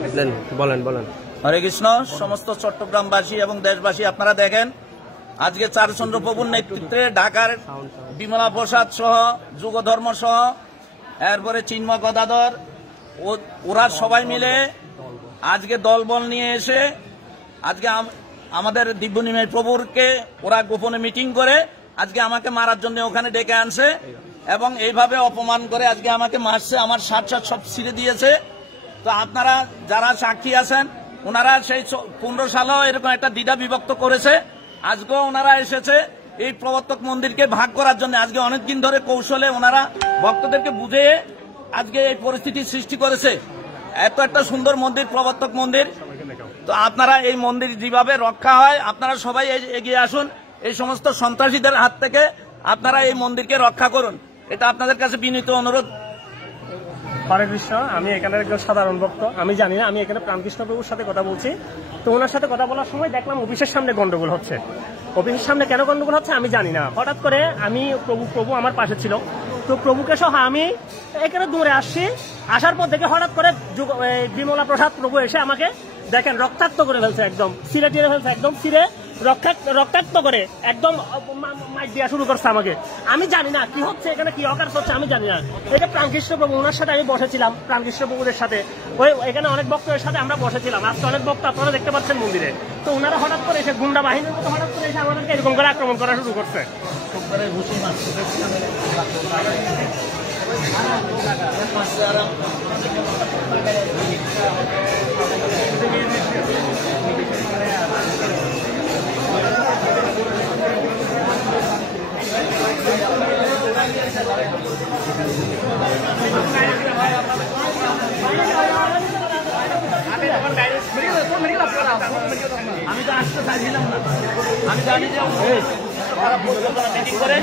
বলেন বলেন। হরে কৃষ্ণ। সমস্ত চট্টগ্রামবাসী এবং দেশবাসী, আপনারা দেখেন আজকে চারুচন্দ্র প্রভুর নেতৃত্বে ঢাকার বিমলা প্রসাদ সহ যুগধর্ম সহ এরপরে চিন্ময় গদাধর ওরা সবাই মিলে আজকে দলবল নিয়ে এসে আজকে আমাদের দিব্যনিময় প্রভুরকে ওরা গোপনে মিটিং করে আজকে আমাকে মারার জন্য ওখানে ডেকে আনছে এবং এইভাবে অপমান করে আজকে আমাকে মারছে। আমার শার্ট সব ছিঁড়ে দিয়েছে। তো আপনারা যারা সাক্ষী আছেন, ওনারা সেই 15 সালেও এরকম একটা দ্বিধা বিভক্ত করেছে। আজকেও ওনারা এসেছে এই প্রবর্তক মন্দিরকে ভাগ করার জন্য। আজকে অনেকদিন ধরে কৌশলে ওনারা ভক্তদেরকে বুঝিয়ে আজকে এই পরিস্থিতি সৃষ্টি করেছে। এত একটা সুন্দর মন্দির, প্রবর্তক মন্দির। তো আপনারা এই মন্দির যেভাবে রক্ষা হয়, আপনারা সবাই এগিয়ে আসুন। এই সমস্ত সন্ত্রাসীদের হাত থেকে আপনারা এই মন্দিরকে রক্ষা করুন, এটা আপনাদের কাছে বিনীত অনুরোধ। হরে কৃষ্ণ। আমি এখানে একজন সাধারণ ভক্ত, আমি জানি না। আমি এখানে প্রাণকৃষ্ণ প্রভুর সাথে কথা বলছি। তো ওনার সাথে কথা বলার সময় দেখলাম অফিসের সামনে গন্ডগোল হচ্ছে। অফিসের সামনে কেন গন্ডগোল হচ্ছে আমি জানি না। হঠাৎ করে আমি প্রভু আমার পাশে ছিল, তো প্রভুকে সহ আমি এখানে দূরে আসছি। আসার পর দেখে হঠাৎ করে বিমলা প্রসাদ প্রভু এসে আমাকে দেখেন রক্তাক্ত করে ফেলছে, একদম ছিঁড়ে টিড়ে ফেলছে, একদম ছিঁড়ে রক্তাক্ত করে একদম মাইক দেওয়া শুরু করছে আমাকে। আমি জানি না কি হচ্ছে এখানে, কি অকার হচ্ছে আমি জানি না। এটা প্রাণকৃষ্ণ প্রভু, ওনার সাথে আমি বসেছিলাম, প্রাণকৃষ্ণ প্রভুদের সাথে। ওই এখানে অনেক ভক্তের সাথে আমরা বসেছিলাম। আজকে অনেক ভক্ত আপনারা দেখতে পাচ্ছেন মন্দিরে। তো ওনারা হঠাৎ করে এসে গুন্ডা বাহিনীর মতো হঠাৎ করে এসে আমাদেরকে এরকম করে আক্রমণ করা শুরু করছে। আমি তো আসতে চাইছিলাম না। আমি জানি যে মিটিং করে